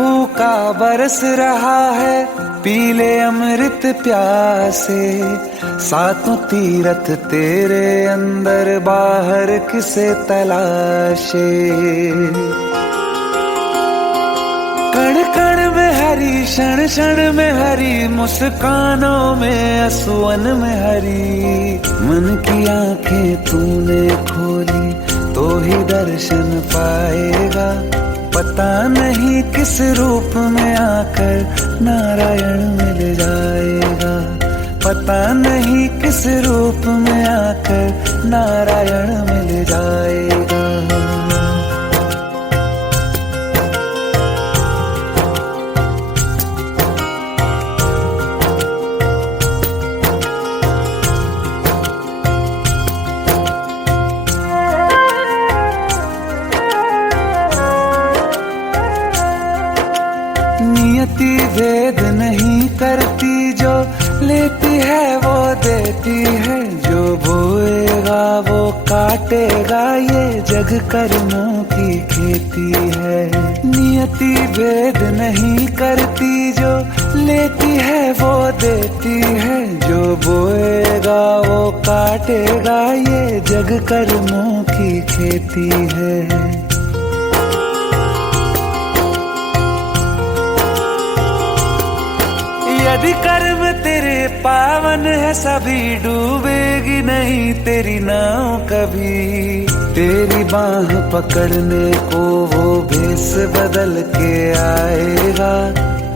भूखा बरस रहा है, पीले अमृत प्यासे। सातों तीरथ तेरे अंदर, बाहर किसे तलाशे। कण कण में हरी, क्षण क्षण में हरी, मुस्कानों में असुवन में हरी। मन की आंखें तूने खोली तो ही दर्शन पाएगा। पता नहीं किस रूप में आकर नारायण मिल जाएगा। पता नहीं किस रूप में आकर नारायण मिल जाएगा। नियति भेद नहीं करती, जो लेती है वो देती है। जो बोएगा वो काटेगा, ये जग कर्मों की खेती है। नियति भेद नहीं करती, जो लेती है वो देती है। जो बोएगा वो काटेगा, ये जग कर्मों की खेती है। यदि कर्म तेरे पावन है, सभी डूबेगी नहीं तेरी नाव कभी। तेरी बाह पकड़ने को वो भेष बदल के आएगा।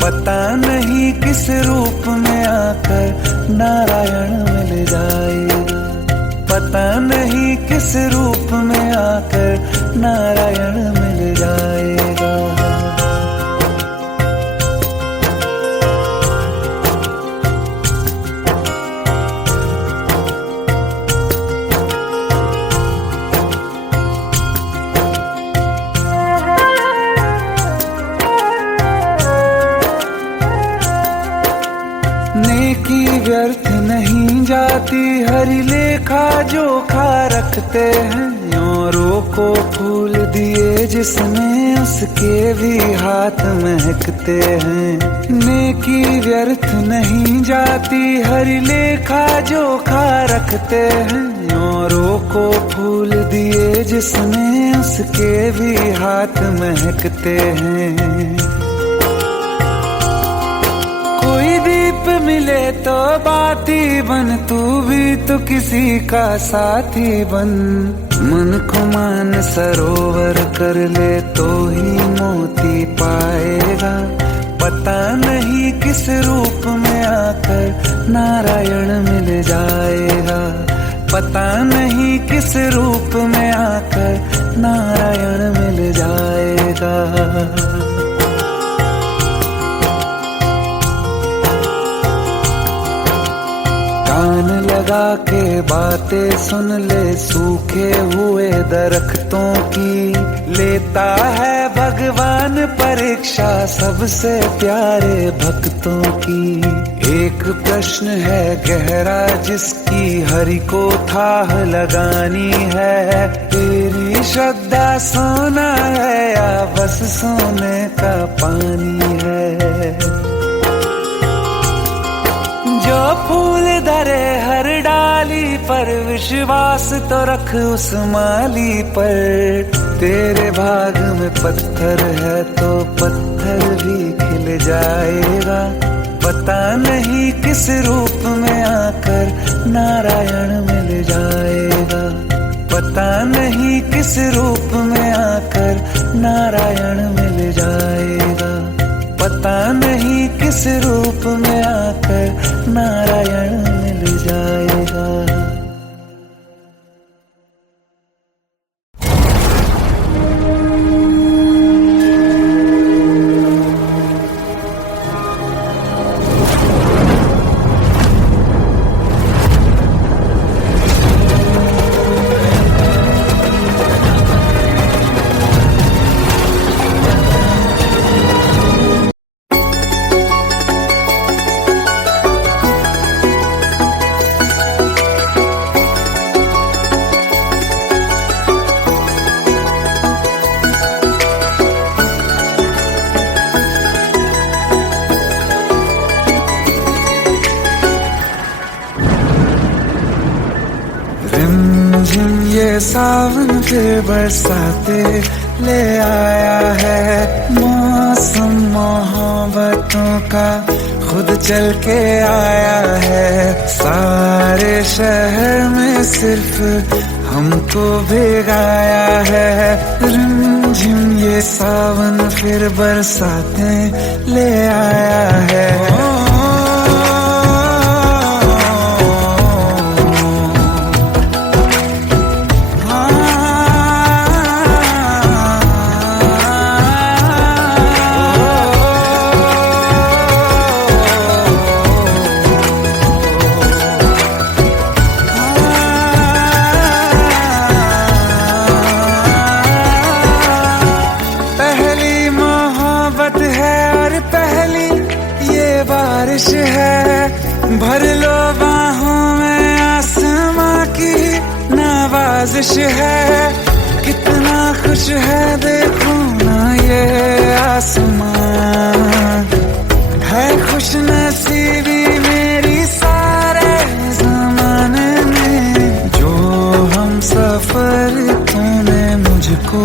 पता नहीं किस रूप में आकर नारायण मिल जाएगा। पता नहीं किस रूप में आकर नारायण मिल जाएगा। नेकी व्यर्थ नहीं जाती, हरि लेखा जोखा रखते हैं। औरों को फूल दिए जिसने, उसके भी हाथ महकते हैं। नेकी व्यर्थ नहीं जाती, हरि लेखा जोखा रखते हैं। औरों को फूल दिए जिसने, उसके भी हाथ महकते हैं। कोई दीप मिले तो बाती बन, तू भी तो किसी का साथी बन। मन को मान सरोवर कर ले तो ही मोती पाएगा। पता नहीं किस रूप में आकर नारायण मिल जाएगा। पता नहीं किस रूप में आकर नारायण मिल जाएगा। कान लगा के बातें सुन ले, सूखे हुए दरख्तों की। लेता है भगवान परीक्षा सबसे प्यारे भक्तों की। एक प्रश्न है गहरा जिसकी हरि को थाह लगानी है। तेरी श्रद्धा सोना है या बस सोने का पानी है। जो फूल धरे हर डाली पर, विश्वास तो रख उस माली पर। तेरे भाग में पत्थर है तो पत्थर भी खिल जाएगा। पता नहीं किस रूप में आकर नारायण मिल जाएगा। पता नहीं किस रूप में आकर नारायण मिल जाएगा। पता नहीं किस रूप में आकर नारायण मिल जाएगा। सावन फिर बरसाते ले आया है। मौसम मोहब्बतों का खुद चल के आया है। सारे शहर में सिर्फ हमको भिगाया है। रिमझिम ये सावन फिर बरसाते ले आया है। बारिश है भर लो बाहों में, आसमां की नवाजिश है। कितना खुश है देखो ना ये आसमां, है खुश नसीबी मेरी सारे ज़माने में। जो हम सफर तूने मुझको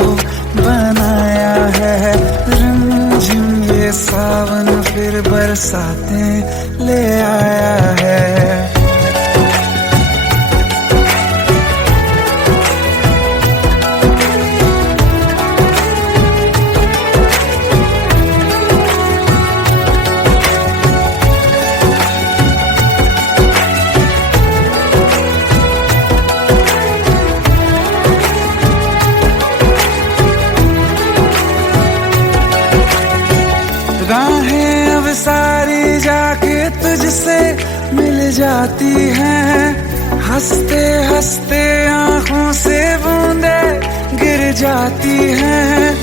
बनाया है। रिमझिम ये सावन फिर बरसाते ले आया है। राहें अब सारी जाके तुझसे मिल जाती हैं। हंसते हंसते आंखों से बूंदे गिर जाती हैं।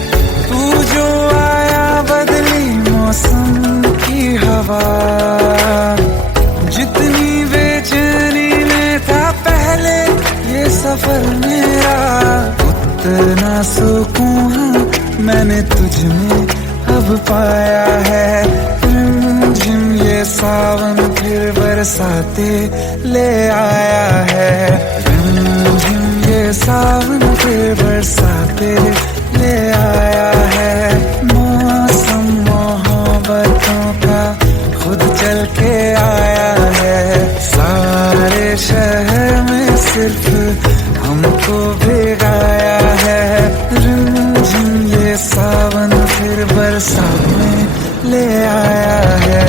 तू जो आया बदली मौसम की हवा, जितनी बेचैनी में था पहले ये सफर मेरा, उतना सुकून मैंने तुझ में अब पाया है। रिमझिम ये सावन फिर बरसाते ले आया है। रिमझिम ये सावन फिर बरसाते ले आया है। मौसम मोहब्बतों का खुद चल के आया है। सारे शहर में सिर्फ हमको भिगाया है। रिमझिम ये सावन फिर बरसाते ले आया है।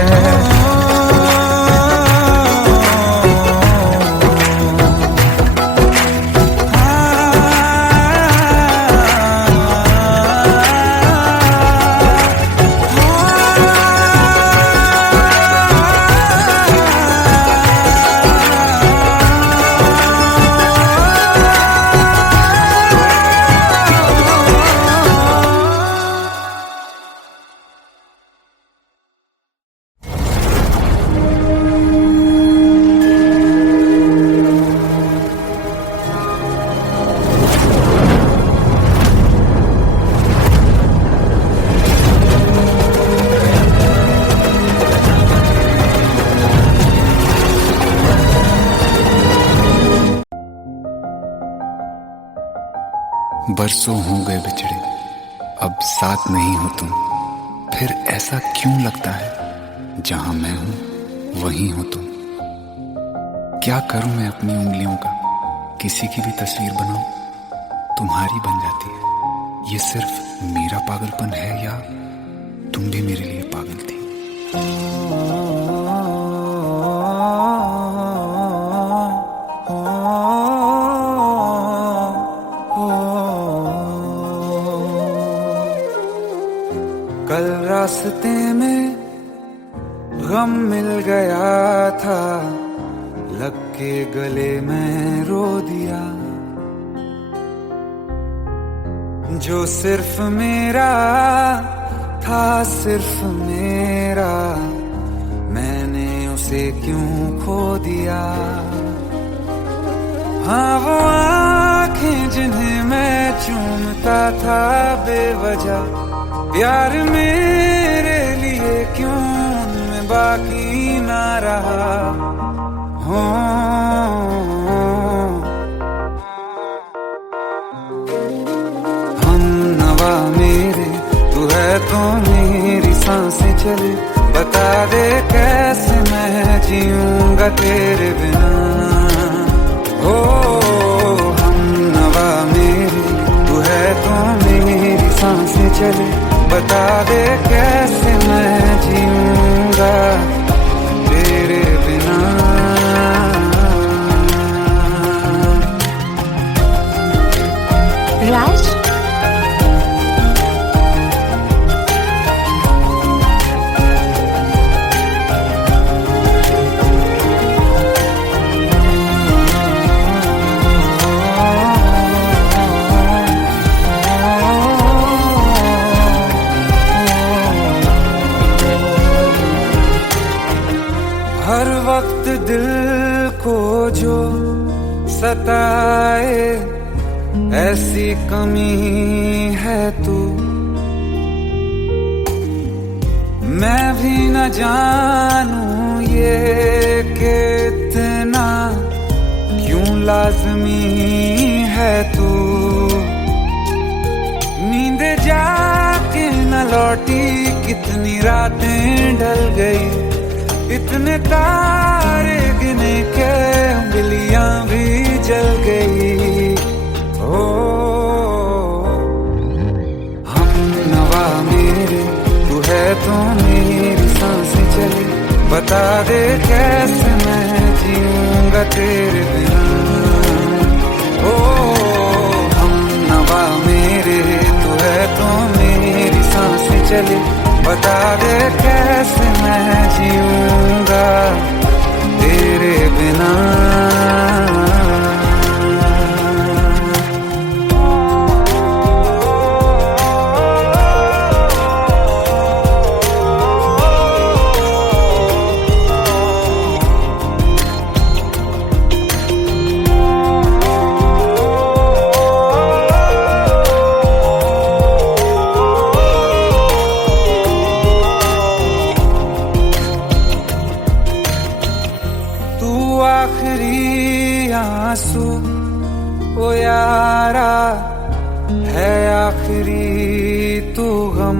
बरसों हो गए बिछड़े, अब साथ नहीं हो तुम। फिर ऐसा क्यों लगता है जहां मैं हूं वहीं हो तुम। क्या करूं मैं अपनी उंगलियों का, किसी की भी तस्वीर बनाऊं तुम्हारी बन जाती है। ये सिर्फ मेरा पागलपन है या तुम भी मेरे लिए पागल थी। कल रास्ते में गम मिल गया था, लग के गले में रो दिया। जो सिर्फ मेरा था, सिर्फ मेरा, मैंने उसे क्यों खो दिया। हाँ वो आँखें जिन्हें मैं चूमता था बेवजह, प्यार मेरे लिए क्यों उनमें बाकी ना रहा। हो सांसें चले, बता दे कैसे मैं जीऊंगा तेरे बिना। ओ हम नवा मेरे, तू है तो मेरी सांसें चले, बता दे कैसे मैं जीऊंगा तेरे बिना। राज, हर वक्त दिल को जो सताए ऐसी कमी है तू, मैं भी न जानूं ये कि इतना क्यों लाज़मी है तू। नींद जाके न लौटी, कितनी रातें ढल गई, इतने तारे गिने के उंगलियां भी जल गई। ओ हम नवा मेरे, तू है तो मेरी सांसें चले, बता दे कैसे मैं जीऊंगा तेरे बिना। ओ हम नवा मेरे, तू है तो मेरी सांसें चले, बता दे कैसे मैं जीऊंगा तेरे बिना। आखिरी आंसू ओ यारा है, आखिरी तू गम।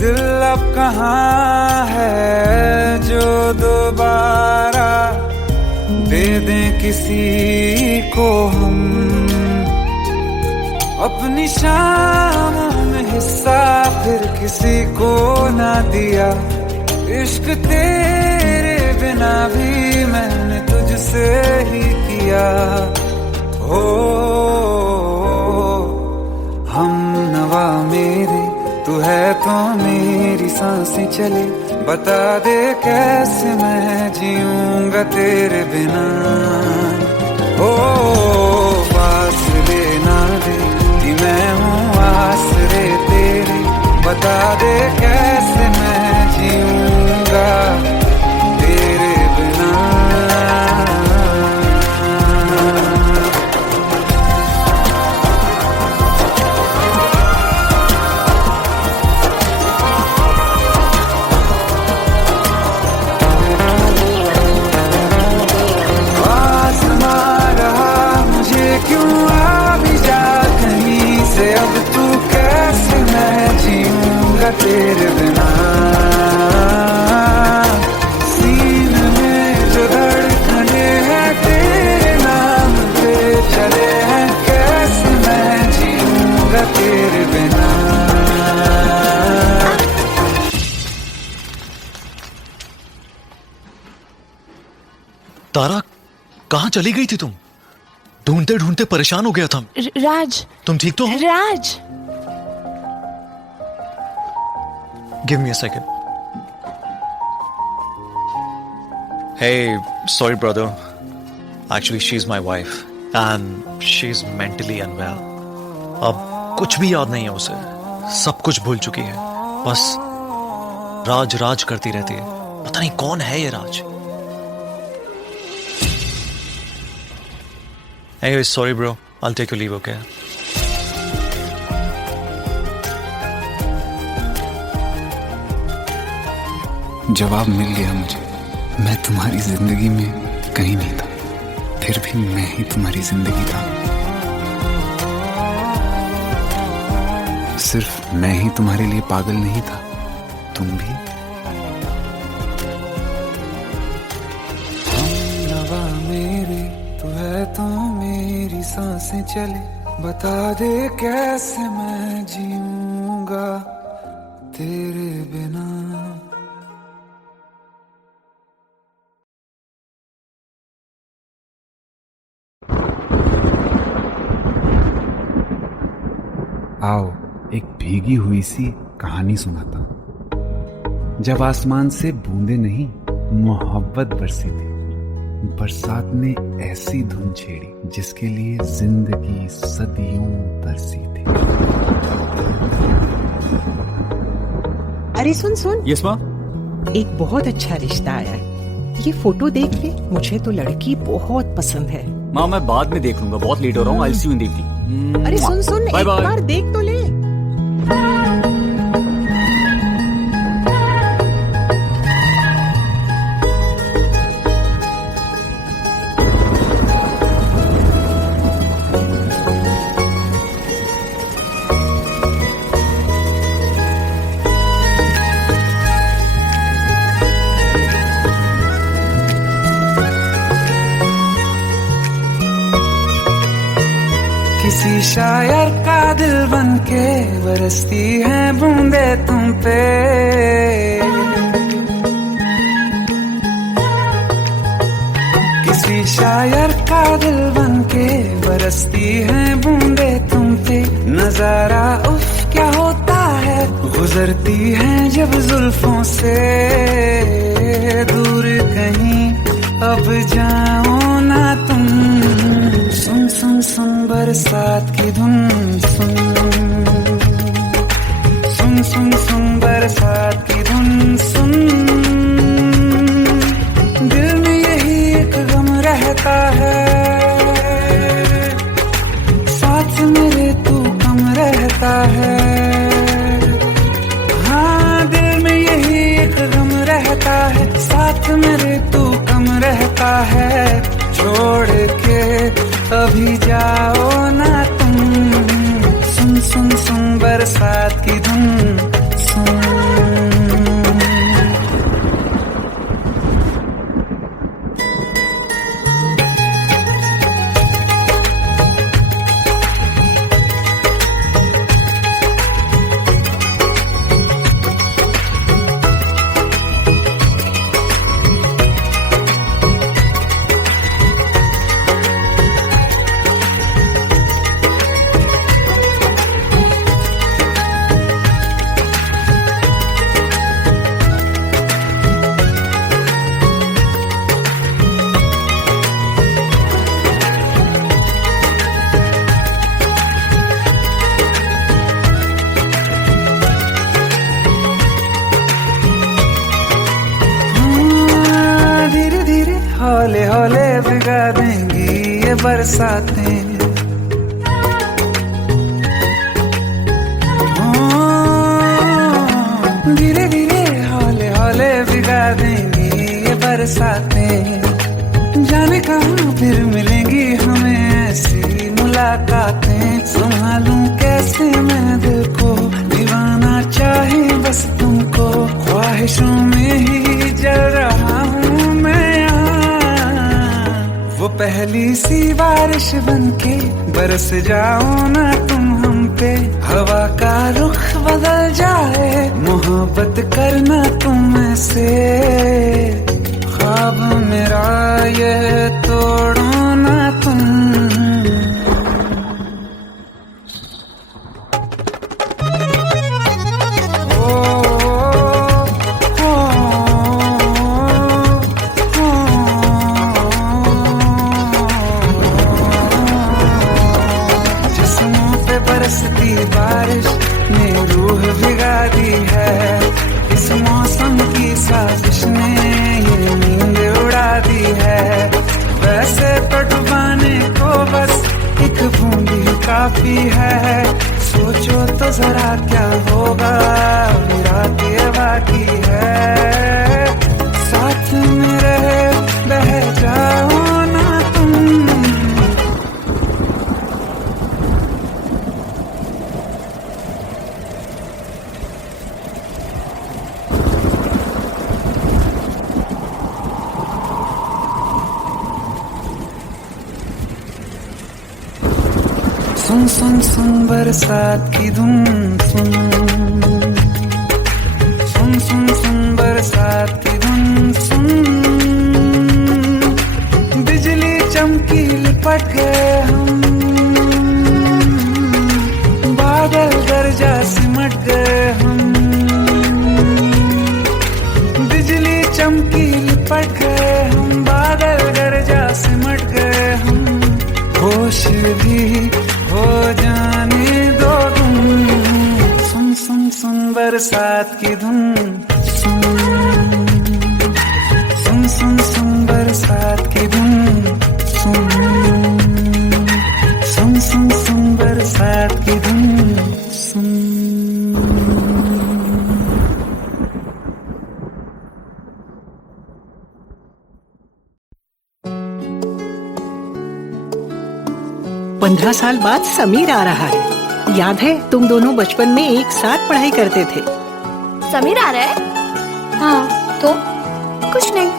दिल अब कहाँ है जो दोबारा दे दें किसी को हम। अपनी शामों में हिस्सा फिर किसी को ना दिया, इश्क तेरे बिना भी मैंने तुझसे ही किया। हो हम नवा मेरे, तू है तो मेरी सांसें चले, बता दे कैसे मैं जीऊंगा तेरे बिना। ओ फासले ना दे कि मैं हूँ आसरे तेरे, बता दे कैसे मैं जीऊंगा तेरे बिना। आसमां रहा मुझे क्यों, आ भी जा कहीं से, अब तू कैसे मैं जीऊंगा तेरे बिना। सीने में जो धड़कने हैं तेरे नाम पे चले हैं, कैसे मैं जीऊंगा तेरे बिना। तारा, कहाँ चली गई थी तुम? ढूंढते ढूंढते परेशान हो गया था। राज, तुम ठीक तो हो? Raj, give me a second. Hey, sorry brother. Actually, she's my wife and she's mentally unwell. अब कुछ भी याद नहीं है उसे, सब कुछ भूल चुकी है, बस राज राज करती रहती है। पता नहीं कौन है ये राज। Anyway, sorry bro. I'll take your leave, okay? जवाब मिल गया मुझे। मैं तुम्हारी जिंदगी में कहीं नहीं था, फिर भी मैं ही तुम्हारी जिंदगी था। सिर्फ मैं ही तुम्हारे लिए पागल नहीं था, तुम भी। नवा मेरी तू है तो मेरी सांसें चले, बता दे कैसे मैं जीऊंगा तेरे बिना। आओ एक भीगी हुई सी कहानी सुनाता हूं। जब आसमान से बूंदे नहीं मोहब्बत बरसी थी, बरसात ने ऐसी धुन छेड़ी जिसके लिए जिंदगी सदियों तरसी थी। अरे सुन सुन, यस माँ। एक बहुत अच्छा रिश्ता आया है, ये फोटो देख ले। मुझे तो लड़की बहुत पसंद है। माँ मैं बाद में देख लूंगा, बहुत लेट हो रहा हूँ। आई सी यू इन द इवनिंग। अरे सुन सुन, बाय एक बाय। बार देख तो ले। किसी शायर का दिल बन के बरसती है बूंदे तुम पे, किसी शायर का दिल बन के बरसती है बूंदे तुम पे। नजारा उफ क्या होता है, गुजरती है जब जुल्फों से दूर कहीं अब जाओ ना तुम। सुन सुन सुन बरसात की धुन, सुन सुन सुन सुन बरसात की धुन सुन। दिल में यही एक गम रहता है, साथ मेरे तू कम रहता है। हाँ दिल में यही एक गम रहता है, साथ मेरे तू कम रहता है। छोड़ के अभी जाओ ना तुम, सुन सुन सुन बरसात की धुन सुन। हौले हौले भिगा देंगी ये बरसातें, धीरे धीरे हौले हौले भिगा देंगी ये बरसातें। जाने कहाँ फिर मिलेंगी हमें ऐसी मुलाकातें। संभालूं कैसे मैं दिल को, दीवाना चाहे बस तुमको। ख्वाहिशों में ही जल रहा हूँ मैं यहाँ, वो पहली सी बारिश बनके बरस जाओ ना तुम हम पे। हवा का रुख बदल जाए, मोहब्बत करना तुम से। ख्वाब मेरा ये तोड़ो ना तुम। बरसती बारिश ने रूह भिगा दी है, इस मौसम की साजिश ने ये नींद उड़ा दी है। वैसे तो डुबाने को बस एक बूंद ही काफी है। सोचो तो जरा क्या होगा, रात ये बाकी है। साथ में रहे बह जाओ ना तुम। सुन सुन सुन बरसात की धुन सुन, सुन सुन सुन बरसात की धुन सुन, बिजली चमकी लिपट गए हम, बादल गरजा सिमट गए हम, बिजली चमकी लिपट गए हम, बादल गरजा सिमट गए हम, होश भी हो जाने दो तुम, सुन सुन सुन बरसात की धुन सुन, सुन सुन सुन बरसात की धुन सुन, सुन सुन सुन बरसात की धुन सुन। 15 साल बाद समीर आ रहा है। याद है तुम दोनों बचपन में एक साथ पढ़ाई करते थे। समीर आ रहा है? हाँ तो कुछ नहीं।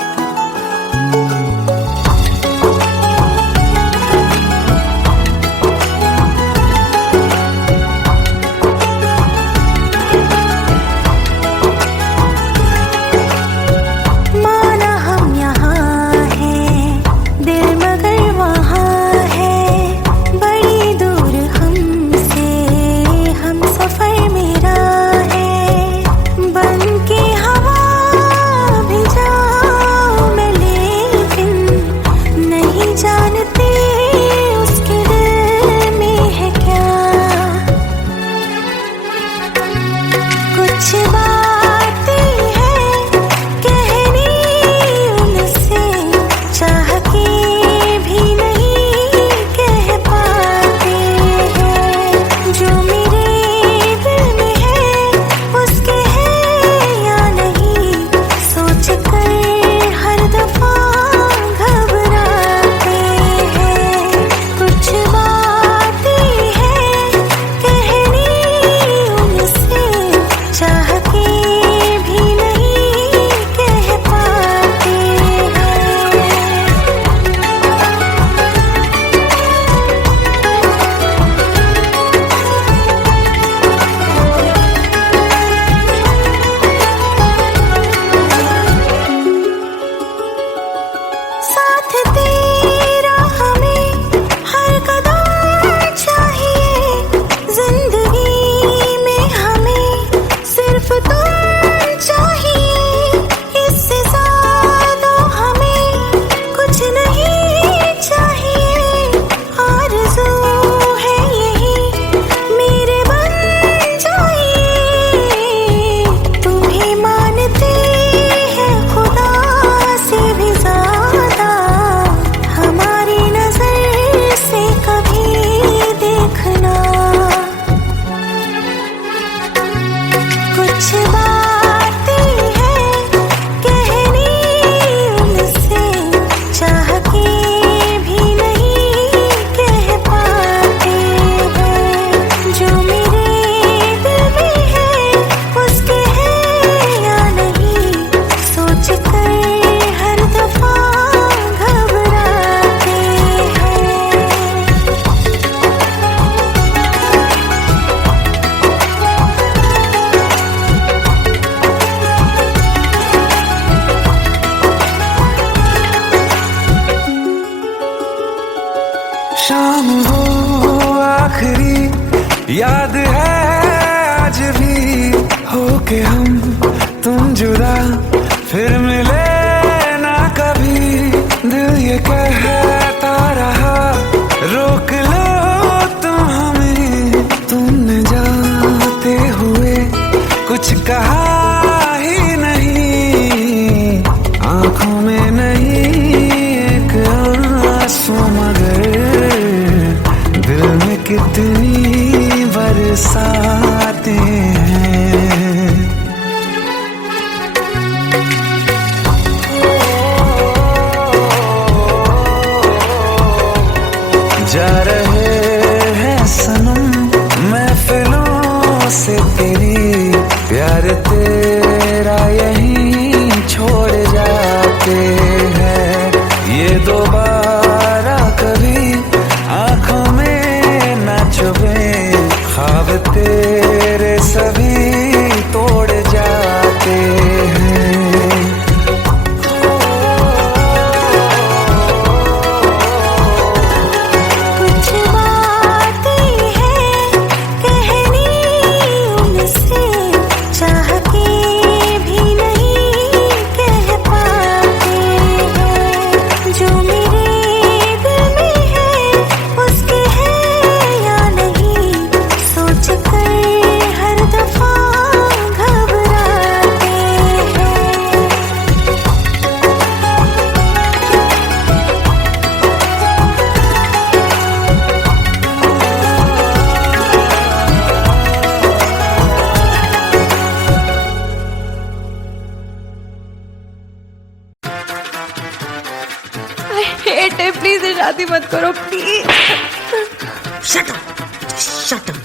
शाम हो आखिरी याद है आज भी, होके हम तुम जुदा फिर मिले ना कभी, दिल ये कहता रहा रोक लो तुम हमें, तुमने जाते हुए कुछ कहा ही नहीं, आंखों में नहीं एक आंसू मगर दिल में कितनी बरसातें हैं। शादी मत करो please. Shut up, shut up.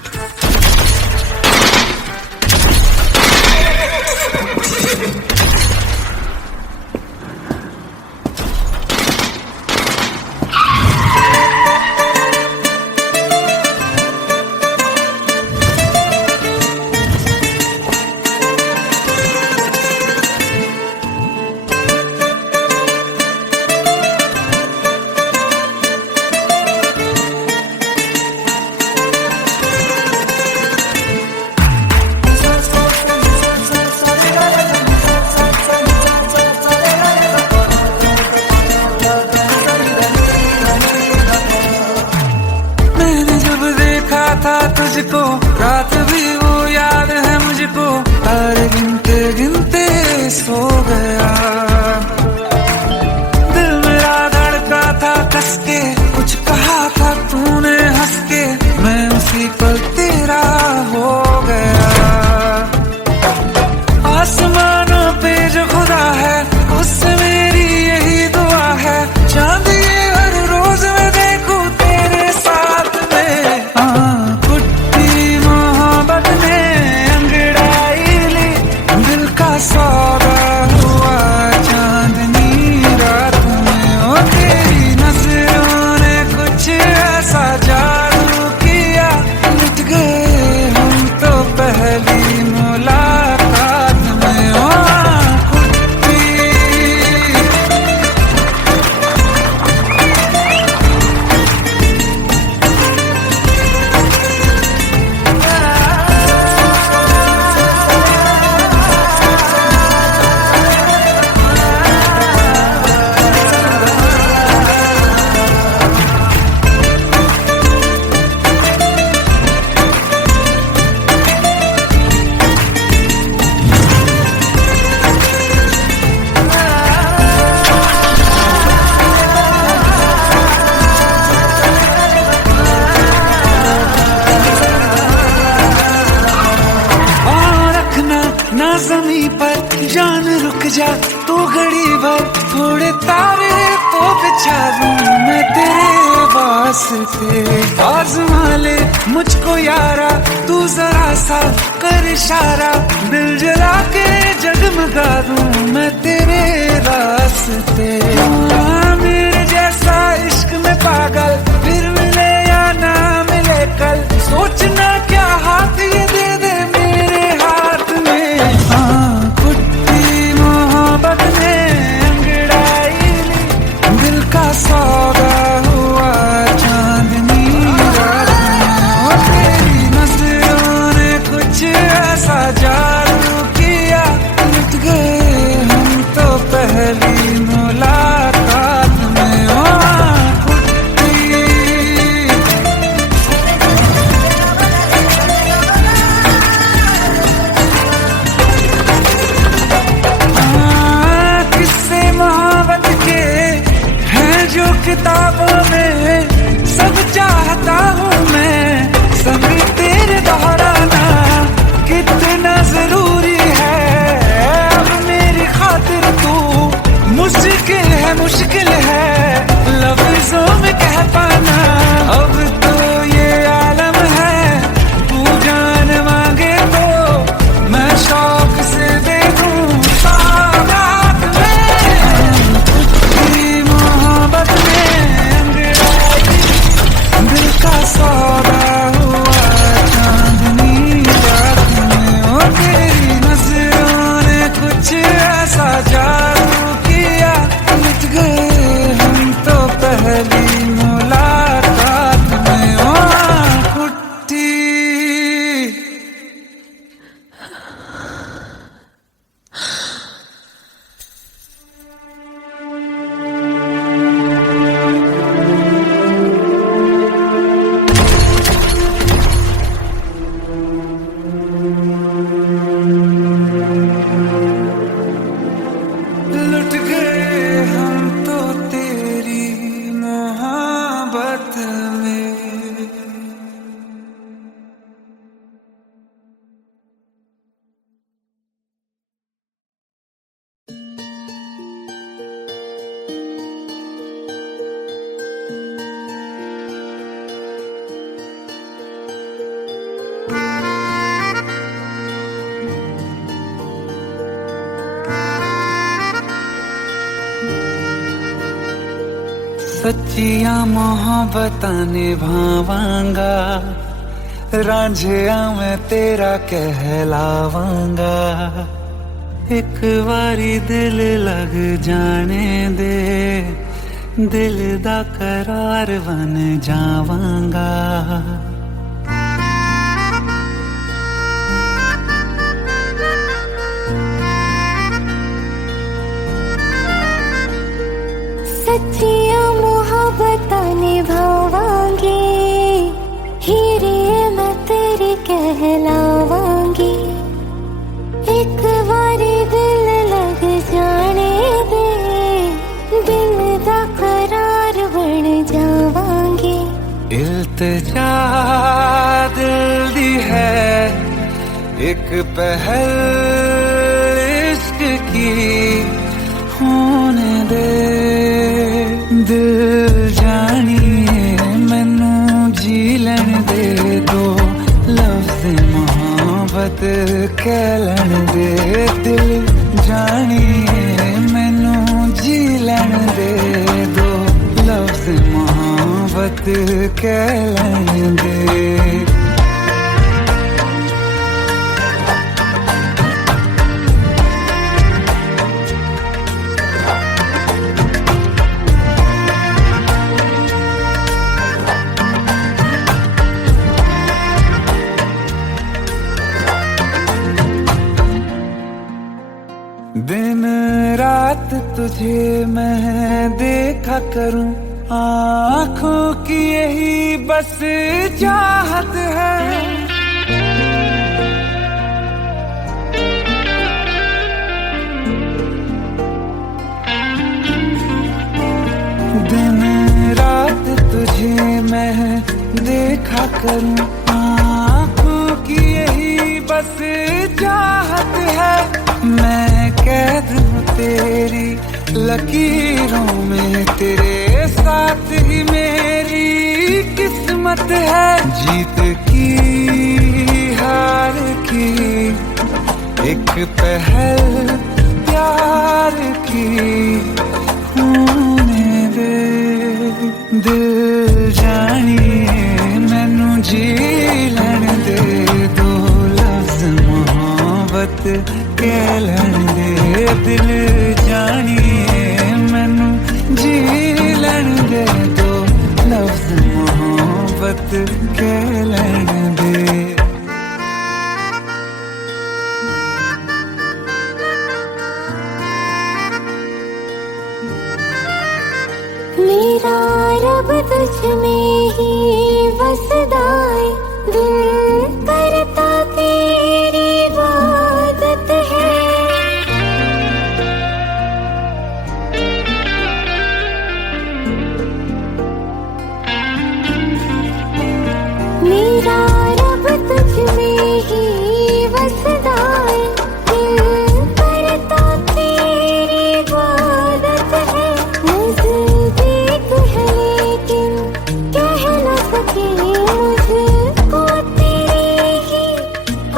था तुझको रात भी वो याद है मुझको, तारे गिनते गिनते सो गया। दिल मेरा धड़का था कस के, कुछ कहा था तूने हंस के, मैं उसी पल तेरा हो गया। आसमानों पे जो खुदा है उससे मेरी यही दुआ है, चांद ये हर रोज मैं देखूं तेरे साथ में। सौदा हुआ चांदनी रात में, ओ तेरी नजरों ने कुछ ऐसा जादू किया, लुट गए हम तो पहली मुलाकात में। ओ ज़मीं पर जान रुक जा तू घड़ी भर, थोड़े तारे तो बिछा दूं मैं तेरे वास्ते। आज़मा ले मुझको यारा तू जरा सा कर इशारा, दिल जला के जगमगा दूं मैं तेरे रास्ते। मेरे जैसा इश्क में पागल फिर मिले या ना मिले कल, सोचना क्या हाथ ये दे दे मेरे हाथ में। कुट्टी मोहब्बत ने अंगड़ाई ली, दिल का सौदा हुआ चांदनी रात में, और तेरी नजरों ने कुछ ऐसा जादू किया, लुट गए हम तो पहली मुलाकात में। ओ किताबों में सब चाहता हूँ मैं, सभी तेरे दोहराना कितना जरूरी है। अब मेरी खातिर तू मुश्किल है लफ्जों में कह पाना। अब तो ये आलम है तू जान मांगे तो मैं शौक से दे दूँ सौगात में। तेरी मोहब्बत दिल का सौदा हुआ चांदनी रात में, ओ तेरी नजरों ने कुछ ऐसा जादू किया, लुट गए हम तो पहली मुलाकात में। सच्चिया मोहब्बतां निभावांगा, रांझिया मैं तेरा कहलावांगा। एक बारी दिल लग जाने दे, दिल दा करार बन जावांगा। सच्चिया मोहब्बतां निभावांगी, हीरे मैं तेरी कहलावांगी। एक बारी दिल लग जाने दे, दिल दा करार बन जावांगी। इल्तिजा दिल दी है एक पहल इश्क की, होने दे दिल जानिए मैनू जी लैन दे दो, लफ्ज़ मोहब्बत कह लैन दे। दिल जानिए मैनू जी लैन दे दो, लफ्ज़ मोहब्बत कह लैन दे। दिन रात तुझे मैं देखा करूं, आँखों की यही बस चाहत है। दिन रात तुझे मैं देखा करूं, आँखों की यही बस चाहत है। मैं कैद हूँ तेरी लकीरों में, तेरे साथ ही मेरी किस्मत है। जीत की हार की एक पहल प्यार की, होने दे दिल जानिए मैनू जी लैन दे दो, लफ्ज़ मोहब्बत कह लैन दे। दिल जानिए मैनू जी लैन दे दो, लफ्ज़ मोहब्बत कह लैन दे। मेरा रब तुझ में ही बसदा है, दिल करता तेरी इबादत है। मेरा रब तुझ में ही बसदा है, दिल करता तेरी इबादत है। नज़दीक है लेकिन कह न सके, मुझको तेरी ही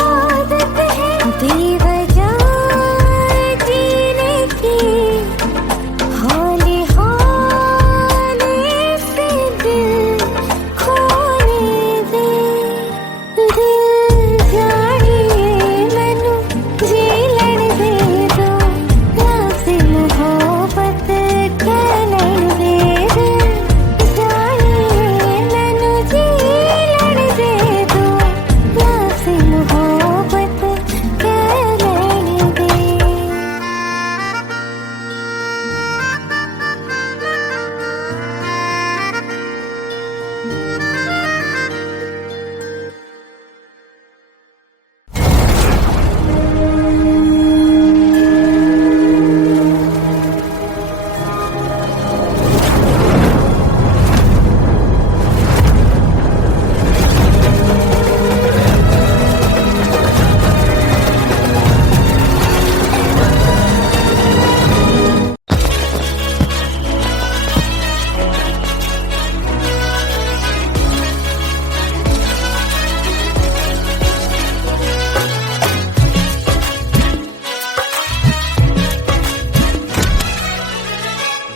आदत है। बेवजह जीने की हौले हौले से दिल खोने दे। दिल जानिए मैनू जी लैन दे दो, लफ्ज़ मोहब्बत कह लैन दे। दिल जानिए मैनू जी लैन दे दो, लफ्ज़ मोहब्बत कह लैन दे।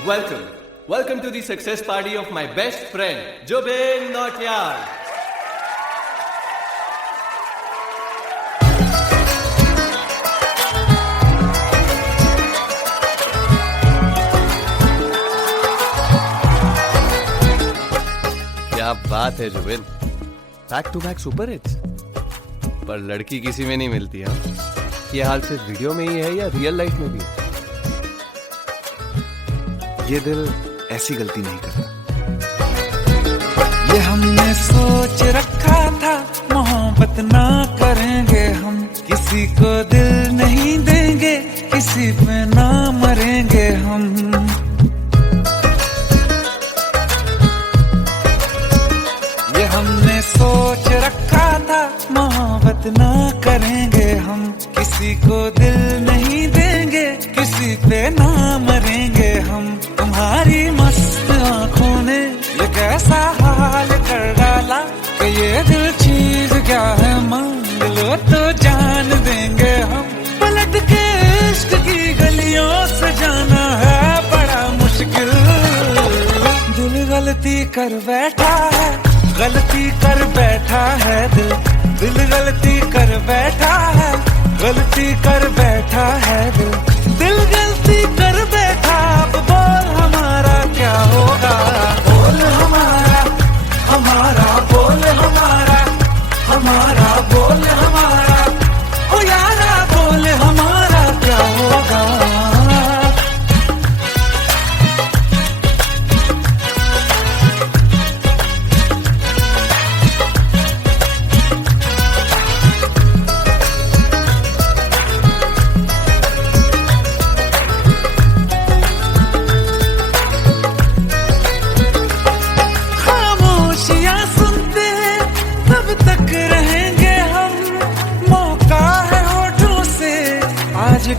Welcome Welcome to the success party of my best friend, Jobin Nautiyal. क्या बात है Zubin, back to back super hits. पर लड़की किसी में नहीं मिलती है। ये हाल सिर्फ वीडियो में ही है या रियल लाइफ में भी? ये दिल ऐसी गलती नहीं करता। ये हमने सोच रखा था मोहब्बत ना करेंगे हम, किसी को दिल नहीं देंगे, किसी पे ना मरेंगे हम। ये हमने सोच रखा था मोहब्बत ना करेंगे हम, किसी को दिल नहीं देंगे, किसी पे ना मरेंगे हम। तुम्हारी मस्त आंखों ने ये कैसा हाल कर डाला कि ये दिल चीज क्या है, मांग लो तो जान देंगे हम। पलट के इश्क की गलियों से जाना है बड़ा मुश्किल। दिल गलती कर बैठा है, गलती कर बैठा है दिल, दिल गलती कर बैठा है, गलती कर बैठा है दिल, दिल गलती कर बैठा। अब बोल हमारा क्या होगा, बोल हमारा, हमारा बोल हमारा, हमारा बोल हमारा, ओ यारा बोल हमारा क्या होगा।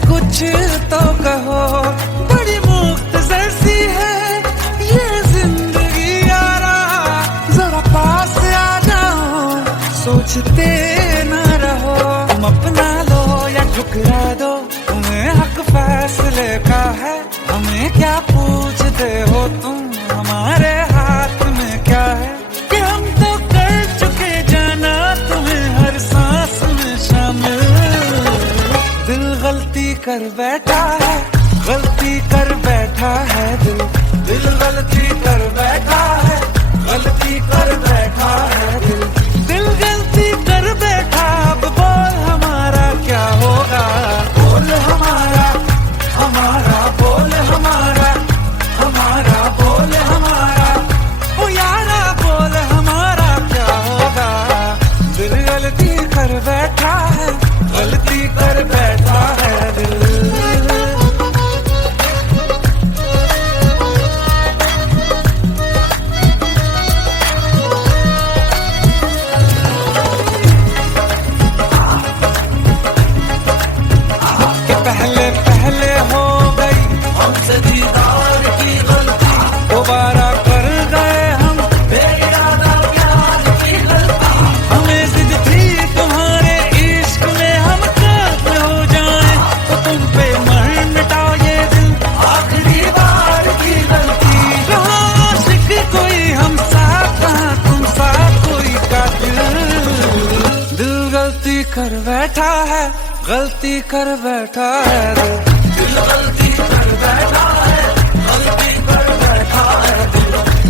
कुछ तो कहो, बड़ी मुख्तसर सी है ये जिंदगी यारा, जरा पास आ जाओ, सोचते न रहो। तुम अपना लो या ठुकरा दो, तुम्हें हक फैसले का है, हमें क्या पूछते हो तुम, हमारे हाथ में क्या है कि हम तो कर चुके जाना तुम्हें हर सांस में शामिल। दिल गलती कर बैठा है, गलती कर बैठा है दिल, दिल गलती कर बैठा है, गलती कर बैठा है दिल, दिल गलती कर बैठा। अब बोल हमारा क्या होगा, बोल हमारा, हमारा बोल हमारा, हमारा बोल हमारा, ओ यारा बोल हमारा क्या होगा। दिल गलती कर बैठा है, गलती कर बैठा है दिल। कि पहले पहले हो गई हमसे दीदार की गलती, दोबारा कर गए हम बेइरादा प्यार की गलती। हमें जिद थी तुम्हारे इश्क में हम काफिर हो जाएं, तो तुम पे मर मिटाओ ये दिल, आखिरी बार की गलती। कहाँ आशिक कोई हम साथ, कहाँ तुम साथ कोई कातिल। दिल गलती कर बैठा है, गलती कर बैठा है दिल गलती कर बैठा है, गलती कर बैठा है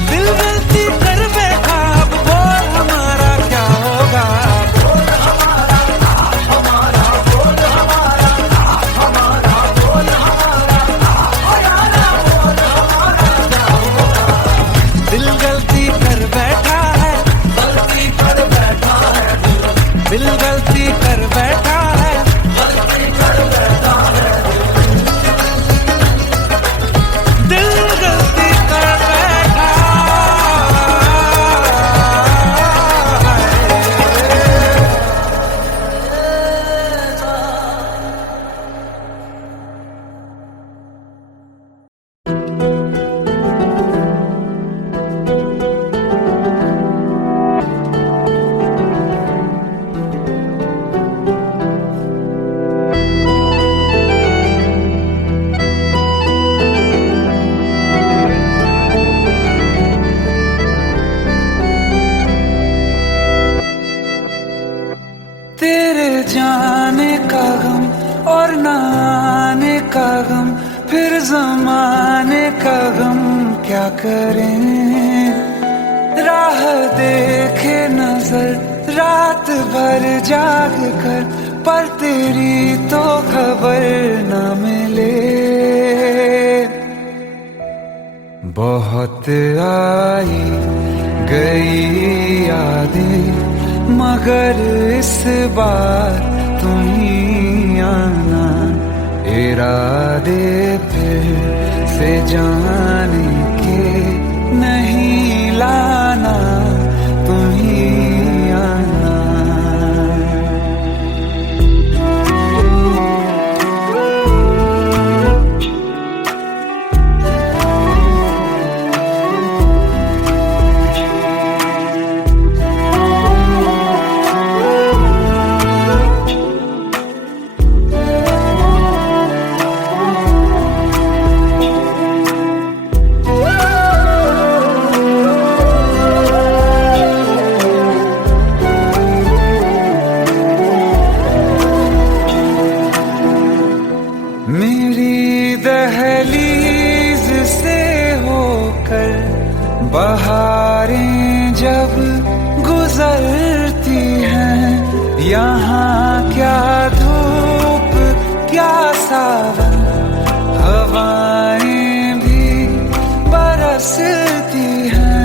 दिल गलती कर बैठा। अब बोल हमारा क्या होगा, बोल हमारा, हमारा बोल हमारा, हमारा बोल हमारा, ओ यारा बोल हमारा क्या होगा। दिल गलती कर बैठा है, गलती कर बैठा है दिल गलती कर बैठा है, गलती कर बैठा है। का गम, फिर जमाने का गम क्या करें। राह देखे नजर रात भर जाग कर, पर तेरी तो खबर न मिले। बहुत आई गई यादें, मगर इस बार तुम ही आना। इरादे फिर से जाने के नहीं लाना, तुम ही आना। मेरी दहलीज से होकर बहारें जब गुजरती हैं, यहाँ क्या धूप क्या सावन, हवाएं भी बरसती हैं।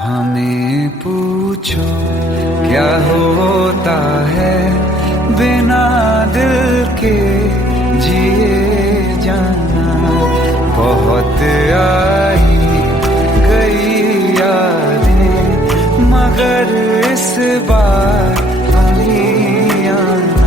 हमें पूछो क्या होता है बिना दिल के जिए जाना। बहुत आई गई यादें, मगर इस बार तुम ही आना।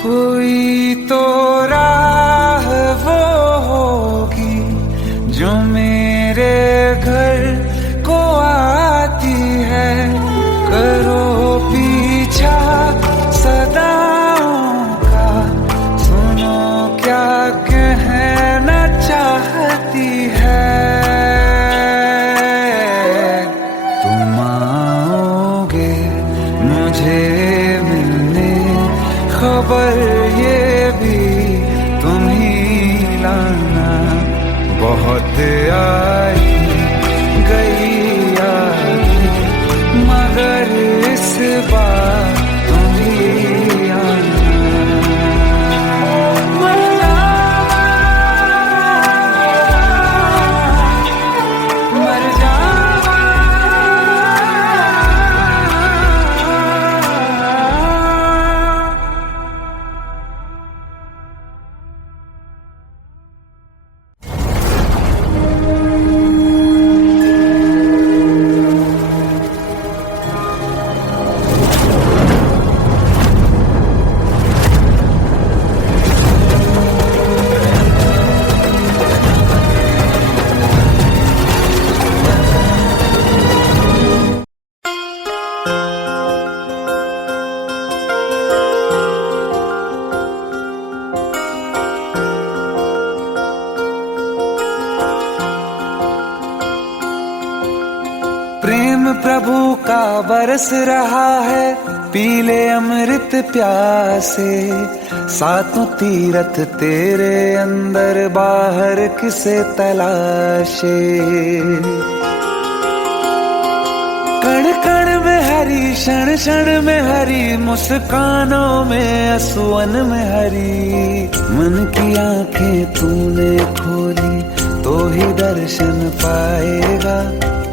कोई तो राह वो होगी जो मेरे घर को आती है। करो पीछा सदाओं का, सुनो क्या कहना चाहती है। तुम आओगे मुझे मिलने, खबर ये भी तुम ही लाना। बहुत आई गई यादें, मगर इस बार तुम ही आना। मर जावा, मर जावा। प्रेम प्रभु का बरस रहा है, पीले अमृत प्यासे। सातों तीरथ तेरे अंदर बाहर किसे तलाशे। कण कण में हरी, क्षण क्षण में हरी, मुस्कानों में असुवन में हरी। मन की आंखें तूने खोली तो ही दर्शन पाएगा।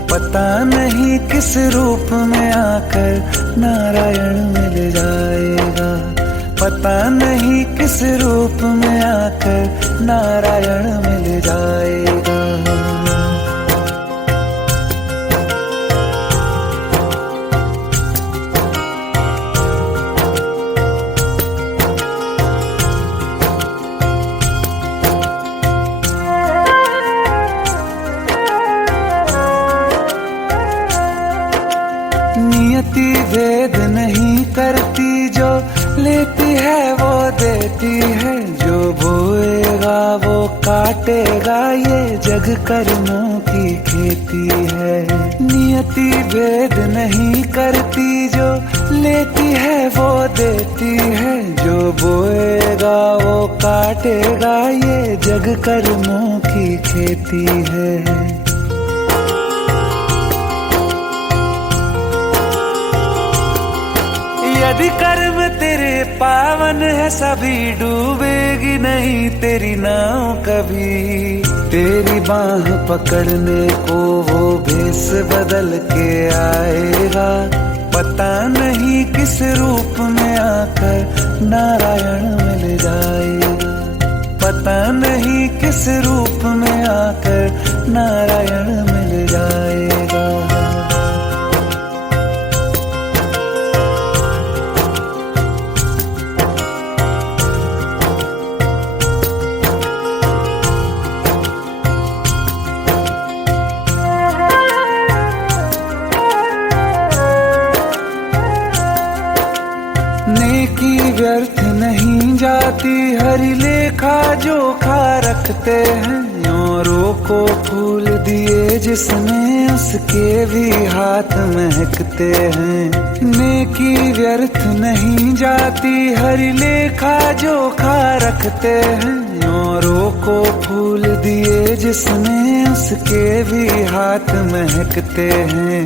पता नहीं किस रूप में आकर नारायण मिल जाएगा। पता नहीं किस रूप में आकर नारायण मिल जाएगा। नियति भेद नहीं करती, जो लेती है वो देती है, जो बोएगा वो काटेगा, ये जग कर्मों की खेती है। नियति भेद नहीं करती, जो लेती है वो देती है, जो बोएगा वो काटेगा, ये जग कर्मों की खेती है। यदि कर्म तेरे पावन है, सभी डूबेगी नहीं तेरी नाव कभी। तेरी बाह पकड़ने को वो भेष बदल के आएगा, पता नहीं किस रूप में आकर नारायण मिल जाएगा, पता नहीं किस रूप में आकर नारायण मिल जाएगा। नेकी व्यर्थ नहीं जाती, हरि लेखा जोखा रखते हैं। औरों को फूल दिए जिसने, उसके भी हाथ महकते हैं। नेकी व्यर्थ नहीं जाती, हरि लेखा जोखा रखते हैं। औरों को फूल दिए जिसने, उसके भी हाथ महकते हैं।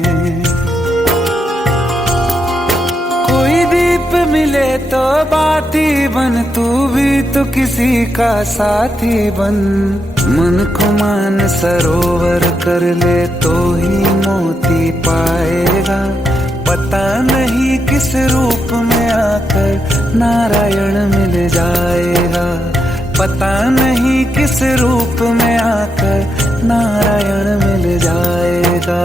कोई दीप मिले तो बाती बन, तू भी तो किसी का साथी बन। मन को मान सरोवर कर ले तो ही मोती पाएगा, पता नहीं किस रूप में आकर नारायण मिल जाएगा, पता नहीं किस रूप में आकर नारायण मिल जाएगा।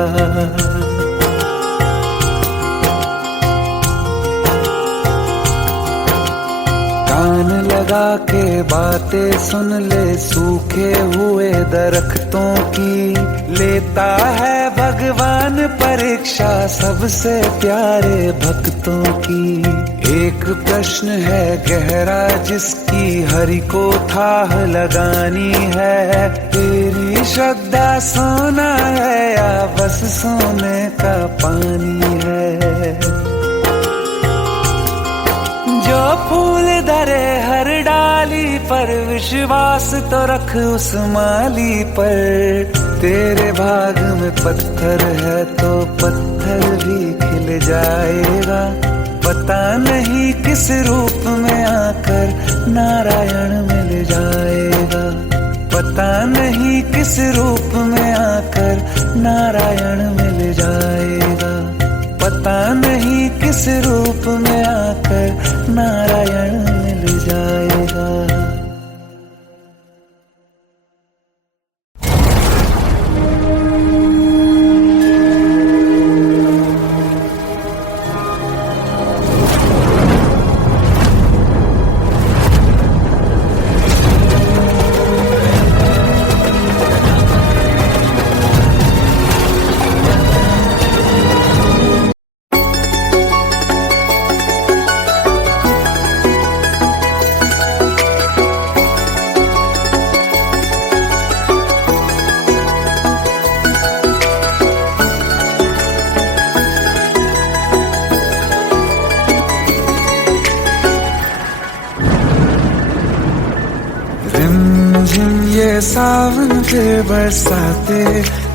कान लगा के बातें सुन ले सूखे हुए दरख्तों की, लेता है भगवान परीक्षा सबसे प्यारे भक्तों की। एक प्रश्न है गहरा जिसकी हरि को थाह लगानी है, तेरी श्रद्धा सोना है या बस सोने का पानी है। जो फूल धरे हर डाली पर, विश्वास तो रख उस माली पर। तेरे भाग में पत्थर है तो पत्थर भी खिल जाएगा, पता नहीं किस रूप में आकर नारायण मिल जाएगा, पता नहीं किस रूप में आकर नारायण मिल जाएगा, पता नहीं किस रूप में आकर नारायण मिल जाएगा। ये सावन फिर बरसाते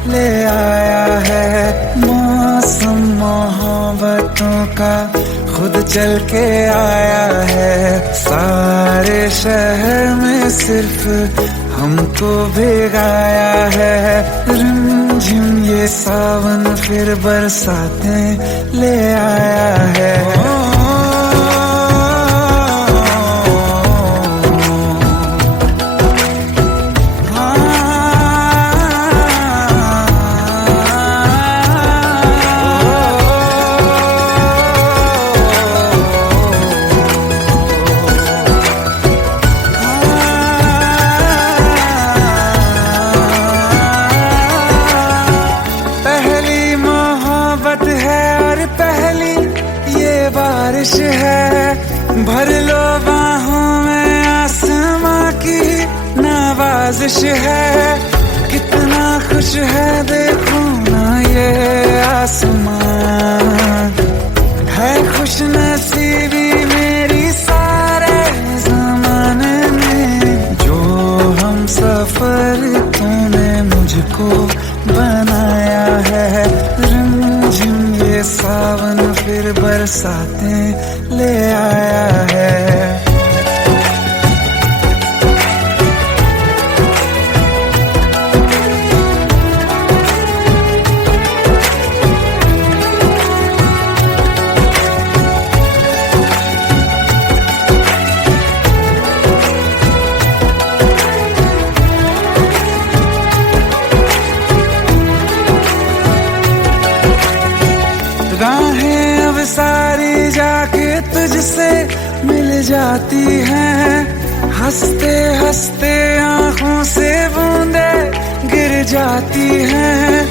ले आया है, मौसम मोहब्बतों का खुद चल के आया है। सारे शहर में सिर्फ हमको भिगाया है, रिमझिम ये सावन फिर बरसाते ले आया है। पहली नवाजिश है, कितना खुश है देखो ना ये आसमान। है खुश नसीबी मेरी सारे ज़माने में, जो हम सफर तूने मुझको बनाया है। रिमझिम ये सावन फिर बरसातें ले आया है। राहें अब सारी जाके तुझसे मिल जाती हैं, हंसते हंसते आंखों से बूंदे गिर जाती हैं।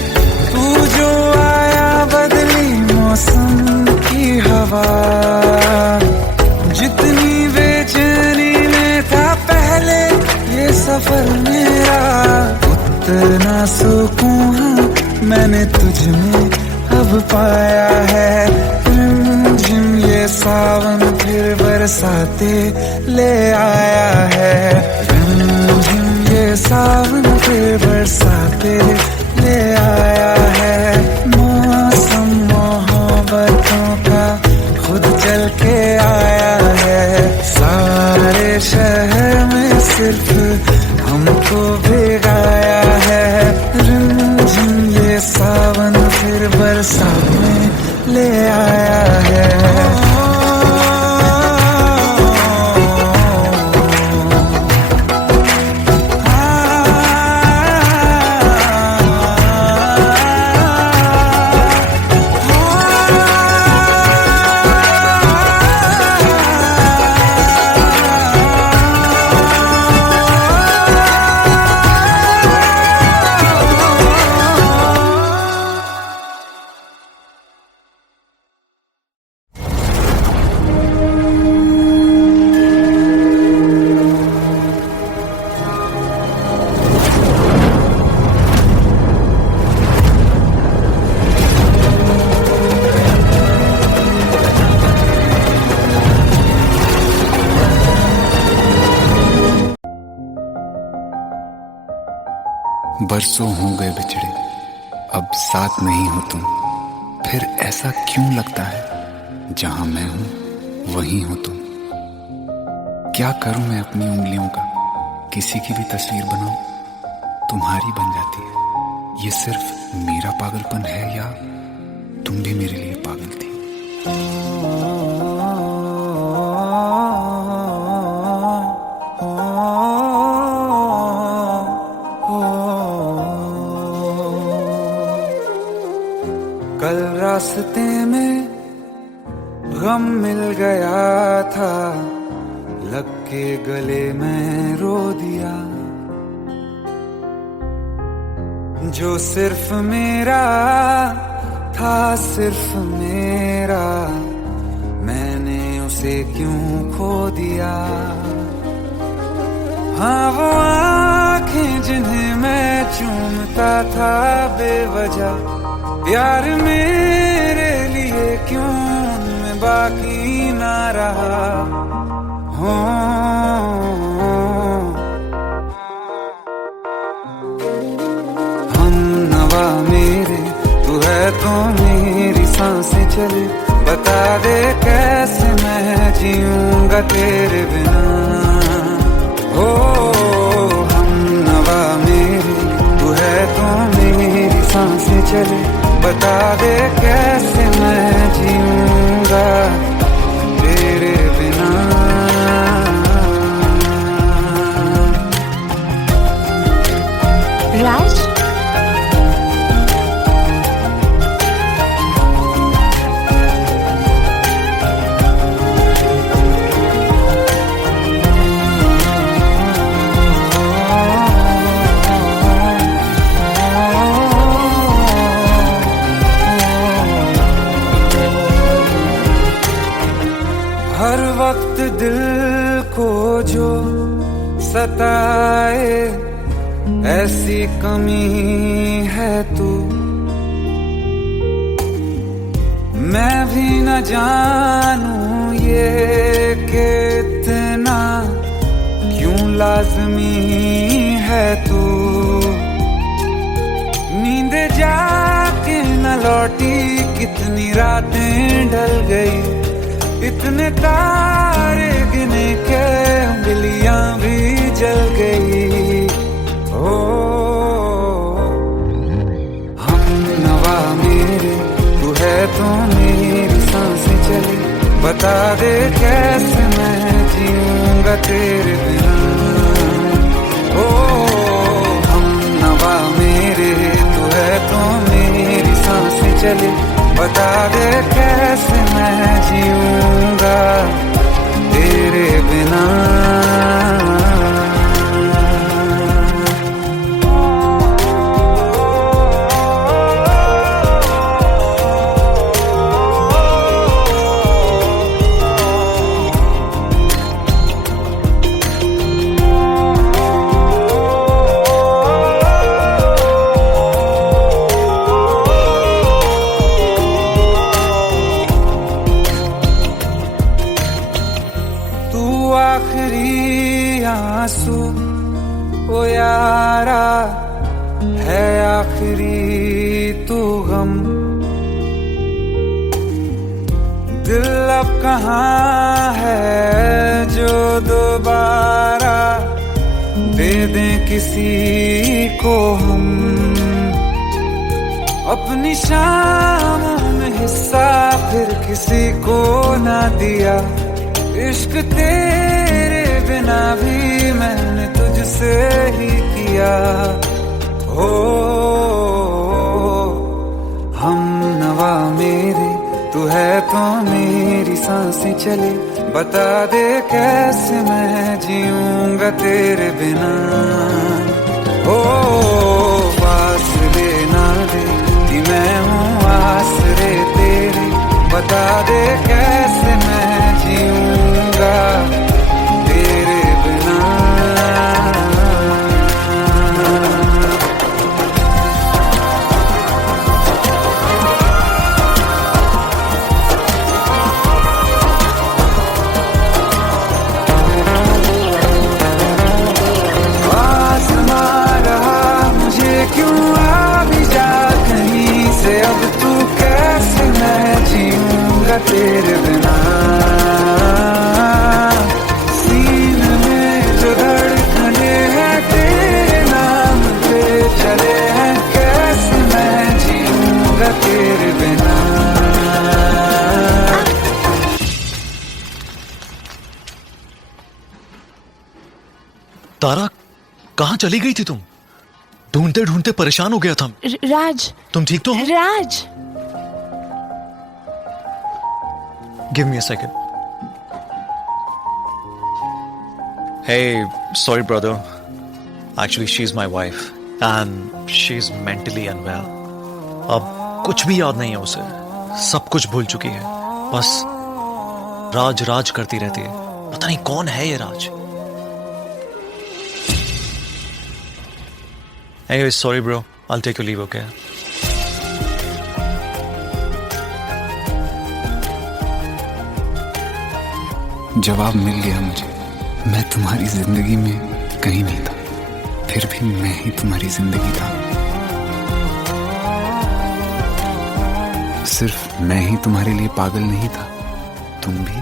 तू जो आया बदली मौसम की हवा, जितनी बेचैनी में था पहले ये सफर मेरा, उतना सुकून मैंने तुझ में अब पाया है। रिमझिम ये सावन फिर बरसाते ले आया है। रिमझिम ये सावन फिर बरसाते ले आया है। मौसम मोहब्बतों का खुद चल के आया है। सारे शहर में सिर्फ हमको भिगाया है। रिमझिम ये सावन फिर बरसात में ले आया है। बरसों हो गए बिछड़े, अब साथ नहीं हो तुम। फिर ऐसा क्यों लगता है, जहां मैं हूं वहीं हो तुम। क्या करूं मैं अपनी उंगलियों का, किसी की भी तस्वीर बनाऊं, तुम्हारी बन जाती है। ये सिर्फ मेरा पागलपन है या तुम भी मेरे लिए पागल थी। कल रास्ते में गम मिल गया था, लग के गले में रो दिया। जो सिर्फ मेरा था, सिर्फ मेरा, मैंने उसे क्यों खो दिया। हाँ वो आँखें जिन्हें मैं चूमता था बेवजह, प्यार मेरे लिए क्यों उनमें बाकी ना रहा। हो हम नवा मेरे, तू है तो मेरी सांसें चले। बता दे कैसे मैं जीऊंगा तेरे बिना। हो हम नवा मेरे, तू है तो मेरी सांसें चले। बता दे कैसे मैं जीऊंगा तेरे बिना। राज, हर वक्त दिल को जो सताए, ऐसी कमी है तू, मैं भी न जानूं ये कि इतना क्यों लाज़मी है तू। नींद जाके न लौटी, कितनी रातें ढल गई, इतने तारे गिने के उंगलियां भी जल गई। ओ हम नवा मेरे, तू है तो मेरी सांसें चले, बता दे कैसे मैं जीऊंगा तेरे बिना। ओ हम नवा मेरे, तू है तो मेरी सांसें चले, बता दे कैसे मैं जीऊंगा तेरे बिना। आखिरी आंसू ओ यारा है, आखिरी तू गम। दिल अब कहाँ है जो दोबारा दे दें किसी को हम। अपनी शामों में हिस्सा फिर किसी को ना दिया, इश्क तेरे बिना भी मैंने तुझसे ही किया। हो हम नवा मेरे, तू है तो मेरी सांसें चले, बता दे कैसे मैं जीऊंगा तेरे बिना। ओ फासले ना दे कि मैं हूँ आसरे तेरे, बता दे कैसे मैं जीऊंगा तेरे बिना। आसमां रहा मुझे क्यों, आ भी जा कहीं से, अब तू कैसे मैं जीऊंगा तेरे बिना। सीने में जो धड़कने हैं तेरे नाम पे चले हैं, कैसे मैं जीऊंगा तेरे बिना। तारा, कहाँ चली गई थी तुम? ढूंढते ढूंढते परेशान हो गया था। राज, तुम ठीक तो हो? Raj, give me a second. Hey, sorry brother. Actually, she's my wife and she's mentally unwell. अब कुछ भी याद नहीं है उसे, सब कुछ भूल चुकी है, बस राज राज करती रहती है। पता नहीं कौन है ये राज। Anyway, sorry bro. I'll take your leave, okay? जवाब मिल गया मुझे। मैं तुम्हारी जिंदगी में कहीं नहीं था, फिर भी मैं ही तुम्हारी जिंदगी था। सिर्फ मैं ही तुम्हारे लिए पागल नहीं था, तुम भी।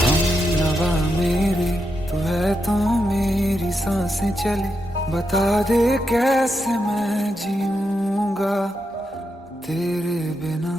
हम नवा मेरे, तू है तो मेरी सांसें चले, बता दे कैसे मैं जीऊंगा तेरे बिना।